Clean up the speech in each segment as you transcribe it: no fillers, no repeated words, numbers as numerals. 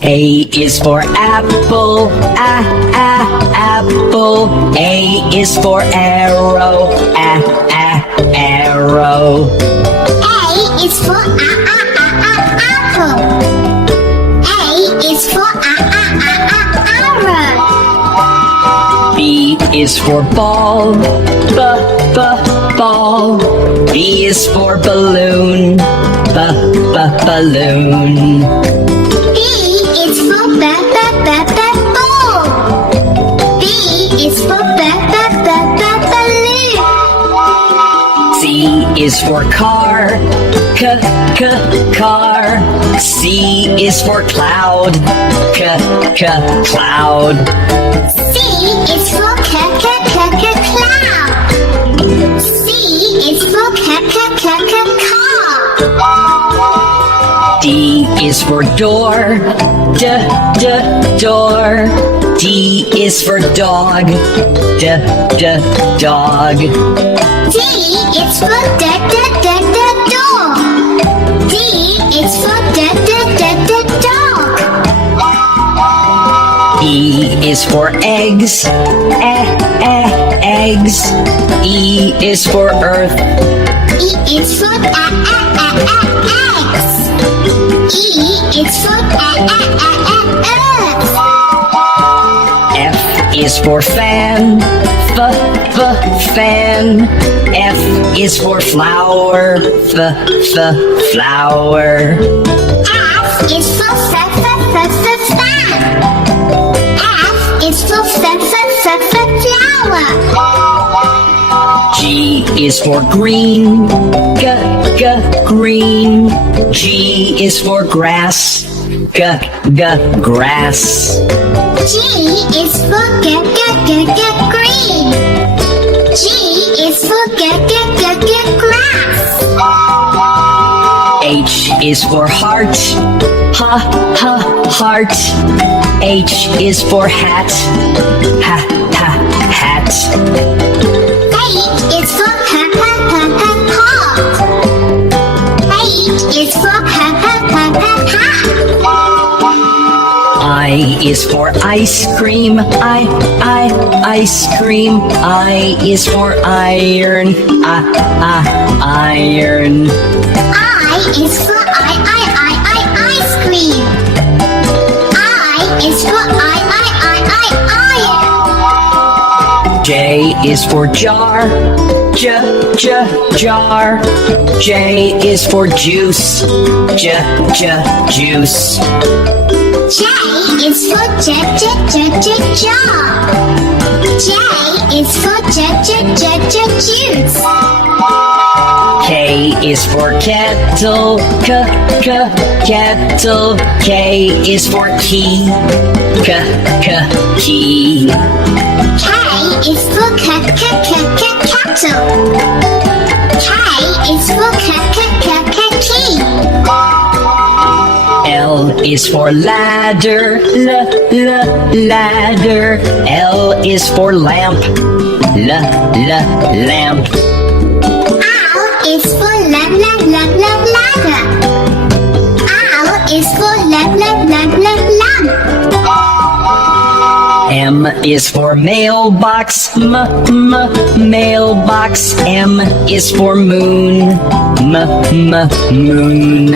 A is for apple, apple. A is for arrow, arrow. A is for apple. A is for arrow. B is for ball, ball. B is for balloon, balloon. B is for ball. B is for balloon. C is for car, car. C is for cloud, cloud. C is for cloud. C is for car. D is for door, door. D is for dog, dog. D is for dog. D is for dog. E is for eggs, eggs. E is for earth, E is for eggs. E is for earth. F is for fan, fan. F is for flower, flower. F is for fan. F is for flower. G is for green, green. G is for grass, grass. G is for green. G is for grass. H is for heart, heart. H is for hat, hat. H is for hat. H is for hat. I is for ice cream, ice cream. I is for iron, iron. I is for ice cream. I is for iron. J is for jar, jar. J is for juice, juice. J is for jar. J is for juice. K is for kettle, kettle. K is for key, key. K is for kettle. K is for key. L is for ladder, ladder. L is for lamp, lamp. L is for ladder. L is for lamp. M is for mailbox, mailbox. M is for moon, moon.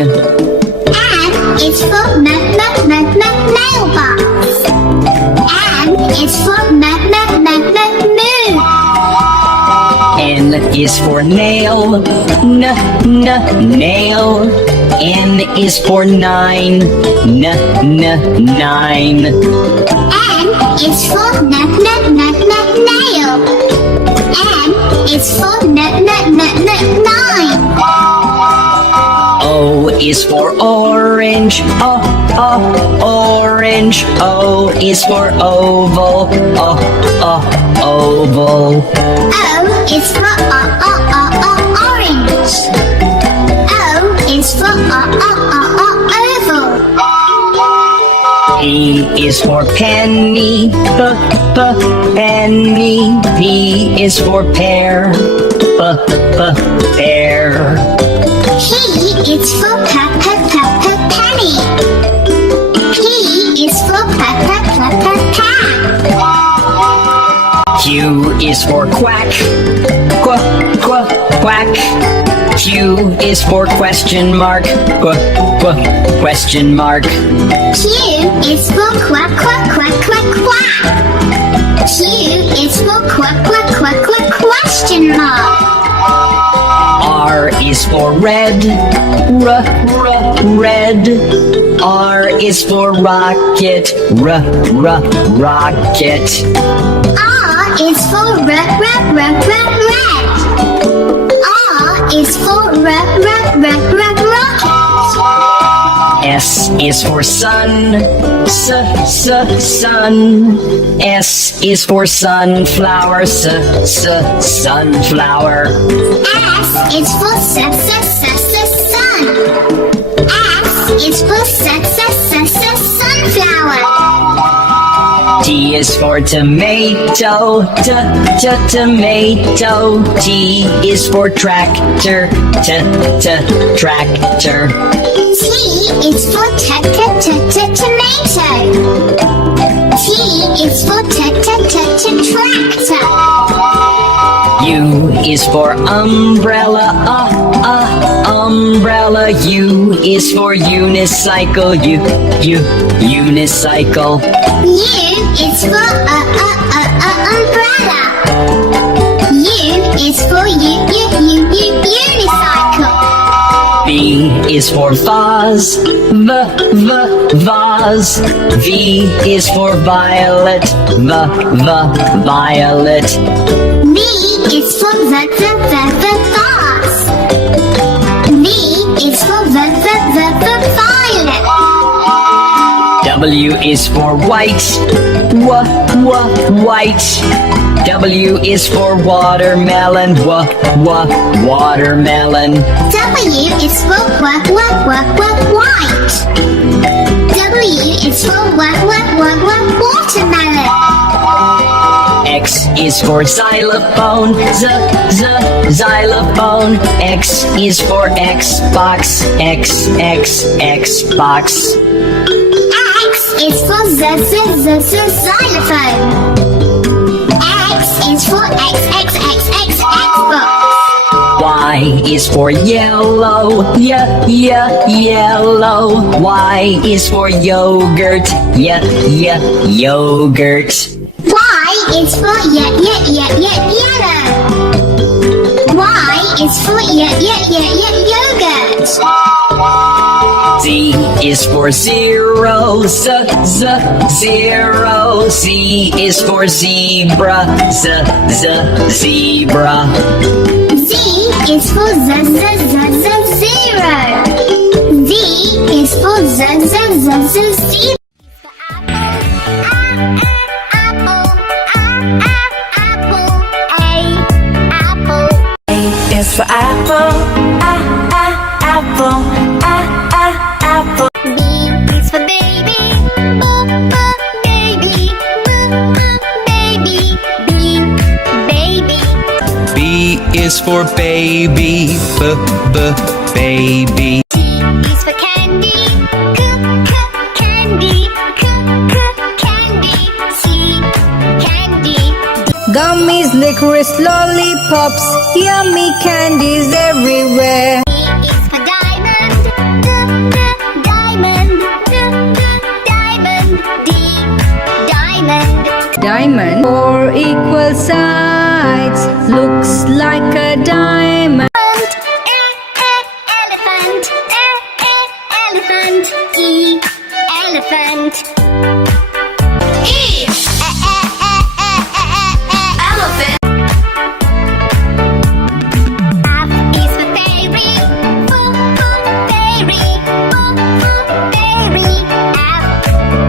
M is for mailbox. M is for moon. N is for nail, nail. N is for nine, nine. N is for nail. N is for 9. O is for orange, orange. O is for oval, oval. O is for orange. O is for oval. P is for penny, penny. P is for pear, pear. P is for penny. P is for quack. Quack. Q is for question mark. Question mark. Q is for quack, quack, quack, quack, quack. Q is for quack, quack, quack, quack, question mark. R is for red. Red. R is for rocket. Rocket. R is for red. R is for red, rocket. S is for sun. Sun. S is for sunflower. Sunflower. S is for sun. S is for sunflower. T is for tomato. Tomato. T is for tractor. Tractor. T is for tomato. T is for tractor. U is for umbrella. Umbrella. U is for unicycle. Unicycle. U is for umbrella. U is for unicycle. V is for vase. Vase. V is for violet. Violet. V is for vase. V is for violet. W is for white. White. W is for watermelon. Watermelon. W is for white. W is for watermelon. X is for xylophone. Xylophone. X is for Xbox. Xbox. X is for xylophone. X is for Xbox. Y is for yellow. Yellow. Y is for yogurt. Yogurt. Y is for yellow. Y is for yogurt. Z is for zero. Zero. Z is for zebra. Zebra. Z is for zero. Z is for zero. Is for apple, apple, apple. B is for baby, baby, baby. B is for baby, baby. T is for candy, candy, candy. C, candy. Gummies, licorice, lollipops, yummy candies everywhere. D is for diamond, diamond. D, diamond. Diamond, 4 equal sides, looks like a diamond. Elephant, elephant. E, elephant. E, elephant. F is for fairy, fairy, fairy. F,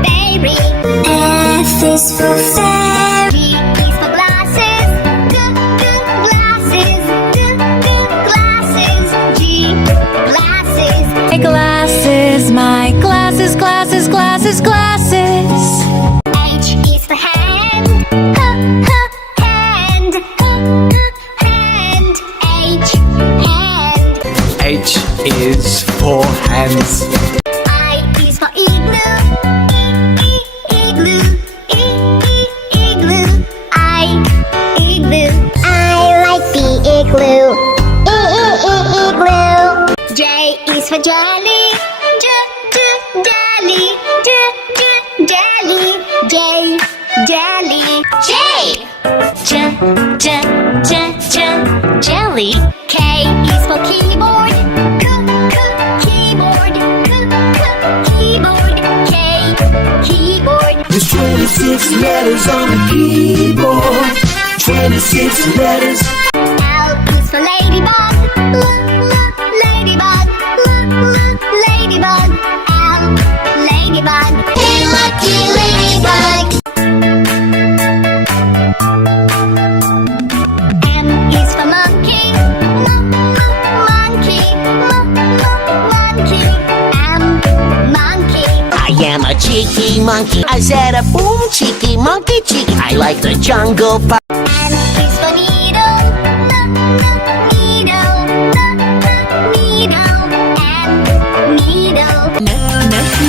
fairy. F is for fairy. G is for glasses, glasses, glasses. G, glasses. My glasses, glasses. H is for hand, hand. H, hand. H is for hands. I is for igloo, igloo, igloo. I, igloo. jelly. J, jelly. K is for keyboard. Keyboard. Keyboard. K, keyboard. There's 26 letters on the keyboard. 26 letters. L is for ladybug. Ladybug. Ladybug. L, ladybug. Hey, lucky ladybug. M is for monkey. Monkey. Monkey. M, monkey. I am a cheeky monkey. I said a boom, cheeky monkey, cheeky. I like the jungle. N is for needle. Needle. Needle. N, needle.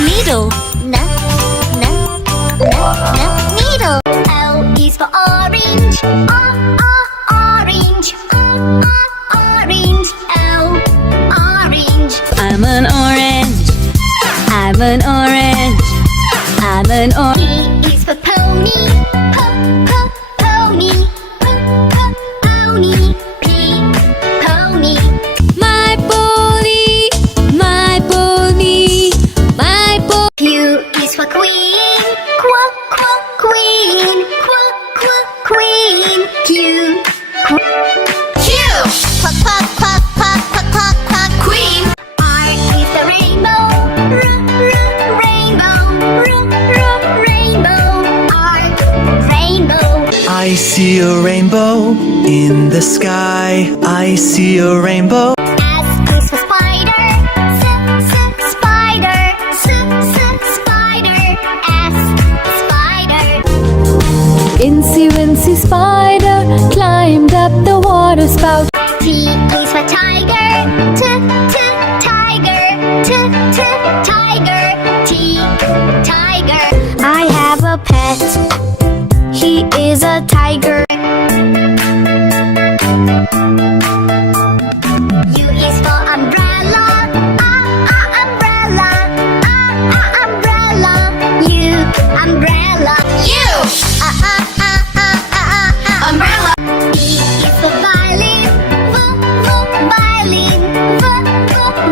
Needle. Needle. O is for orange. Orange. Orange. O, orange. I'm an orange. I'm an orange. I'm an orange. P is for pony. Pony. Pony. P, pony. My pony. My pony. My pony. Q is for queen. Queen. Queen. Q. Q. Queen. R is the rainbow. Rainbow. R, rainbow. I see a rainbow in the sky. I see a rainbow. S is for spider. Spider. Spider. S, spider. Incy Wincy Spider climbed up the water spout. T is for tiger. Tiger. Tiger. T, tiger. I have a pet. He is a tiger. U is for umbrella. Umbrella. Umbrella. U, umbrella. U. Umbrella. V is for violin. Violin.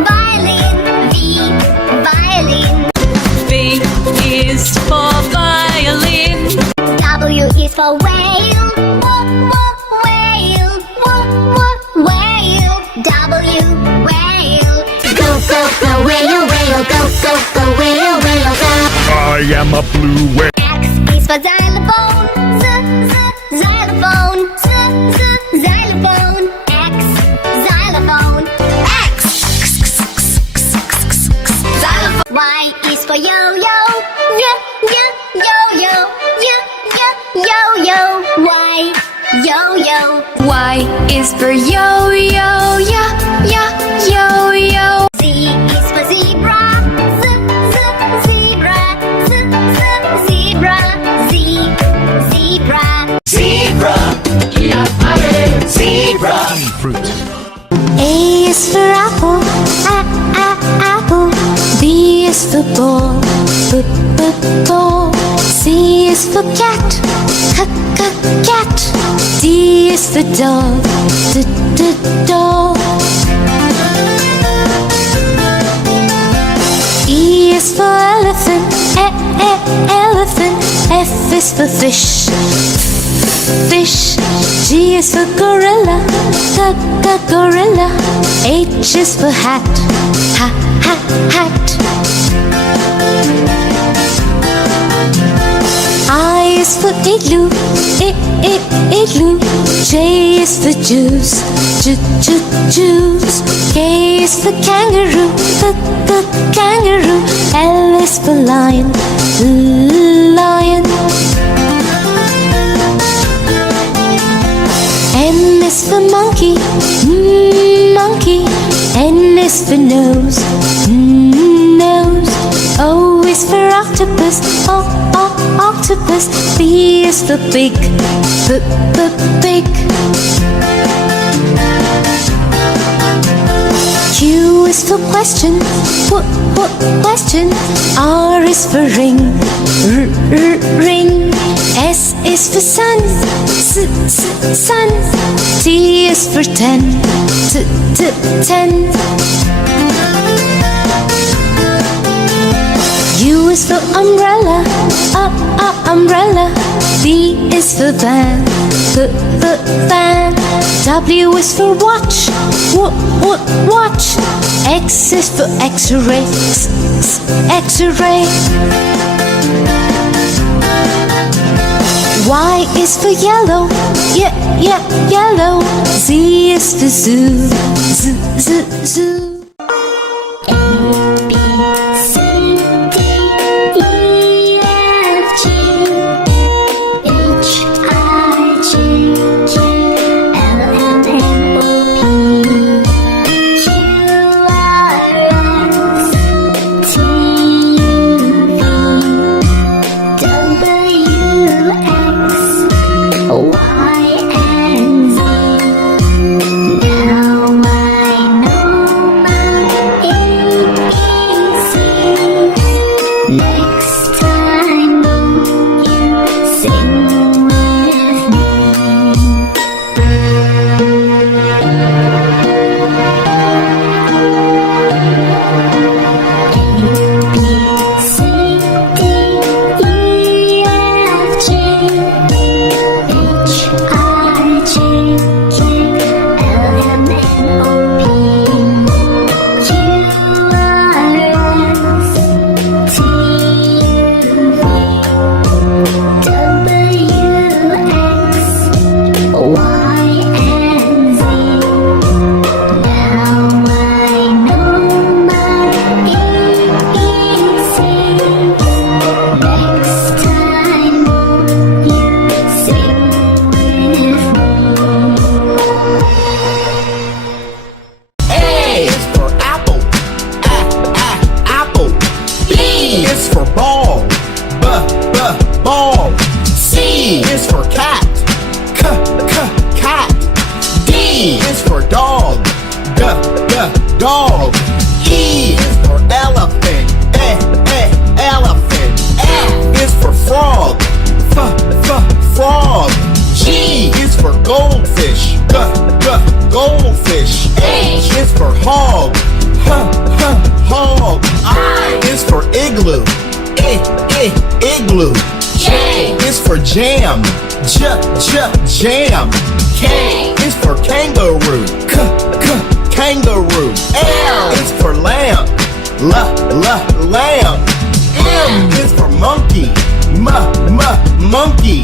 Violin. V, violin. V is for violin. W is for whale. Whale. Whale. W, whale. Go, whale, go, whale, go. I am a blue whale. X is for xylophone. Xylophone. Xylophone. X, xylophone. X. Xylophone. Y is for yo-yo. Yo-yo. Y, yo-yo. Y is for yo-yo. Yo-yo. Z is for zebra. Zebra. Zebra. Z, zebra. Zebra. Zebra. Fruit. A is for apple. Apple. B is for ball. Ball. C is for cat. Cat. D is for dog. Dog. E is for elephant. Elephant. F is for fish. G is for gorilla. Gorilla. H is for hat. Hat. I is for igloo. Igloo. J is for juice. Juice. K is for kangaroo. Kangaroo. L is for lion. Lion. M is for monkey. Monkey. N is for nose. Nose. O is for octopus. Octopus. B is for pig. Pig. Q is for question. What question? R is for ring. Ring. S is for sun. Sun. T is for ten. Ten. U is for umbrella. Umbrella. V is for van. Van. W is for watch. Watch. X is for X-ray. X-ray. Y is for yellow. Yellow. Z is for zoo. Zoo. Dog. E is for elephant. Elephant. F is for frog. Frog. G is for goldfish. Goldfish. H is for hog. Hog. I is for igloo. Igloo. J is for jam. Jam. K is for kangaroo. Kangaroo. L is for lamp. Lamp. M is for monkey. Monkey.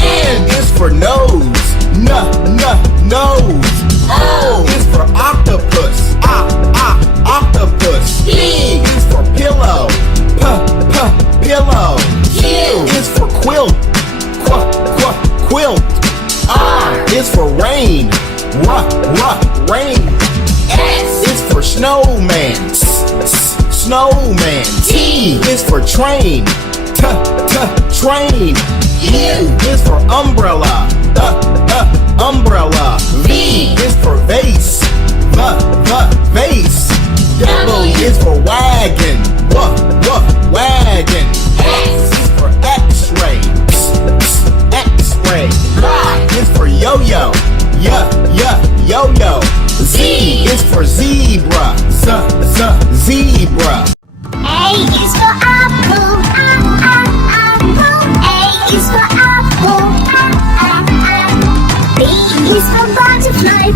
N is for nose. Nose. O is for octopus. Octopus. P is for pillow. Pillow. Q is for quilt. Quilt. R is for rain. Rain. S is for snowman. Snowman. T is for train. Train. U is for umbrella. Umbrella. V is for vase. Vase. W is for wagon. Wagon. X is for X-ray. X-ray. Y is for yo-yo. Yo-yo. Z is for zebra. Zebra. A is for apple. Apple. A is for apple. B is for butterfly.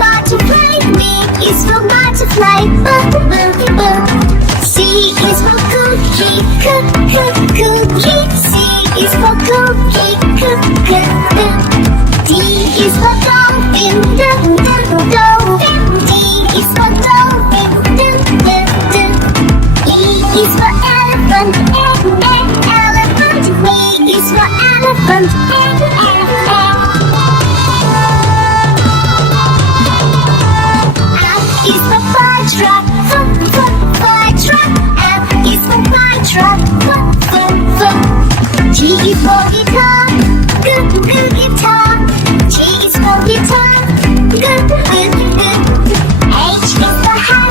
Butterfly. B is for butterfly. C is for cookie. Cookie. C is for cookie. D is for dolphin. Dolphin. D is for dolphin. E is for elephant. Elephant. E is for elephant. F is for fire truck. Fire truck. F is for fire truck. G is for guitar. Good guitar. G is for guitar. Good. H is for hat.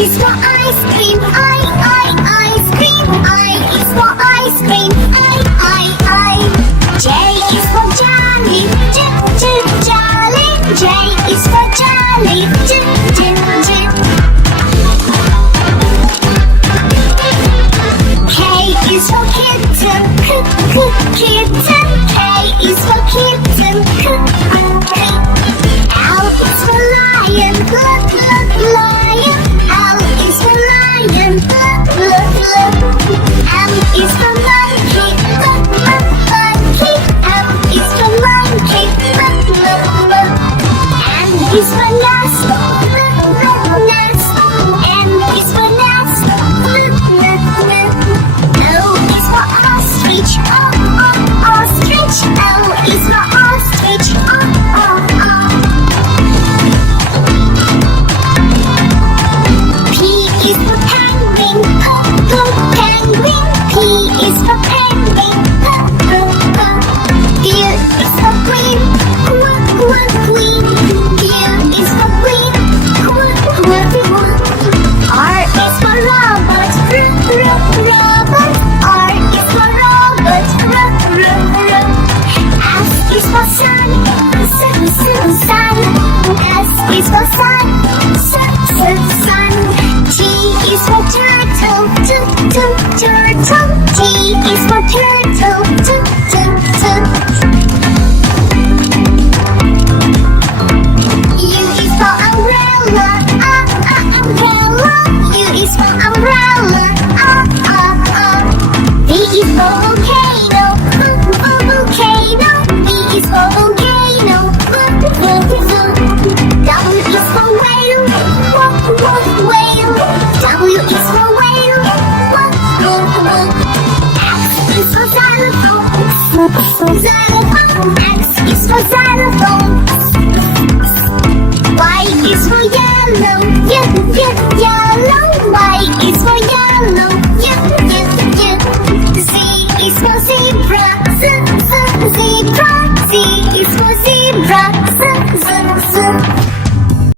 is for ice cream. Ice cream. I is for ice cream. I. J is for jolly. Jolly. J is for jolly. J. K is for kitten. Kitten. K is for kitten. L is for lion. Lion. L is for lion. M is for monkey. Monkey. M is for monkey. N is for nest. Nest. N is for nest. O is for ostrich. Ostrich. O is for ostrich. P is for penguin. Penguin. P is for penguin. Q is for queen. Queen. Q is for queen. R is for robot. Robot. R is for robot. S is for sun. Sun. S is for sun. Sun. T is for turtle. Turtle. T is for turtle. U is for umbrella. Umbrella. U is for umbrella. V is for volcano. Volcano. V is for volcano. W is for whale. Whale. W is for whale. X is for xylophone. Xylophone. X is for xylophone.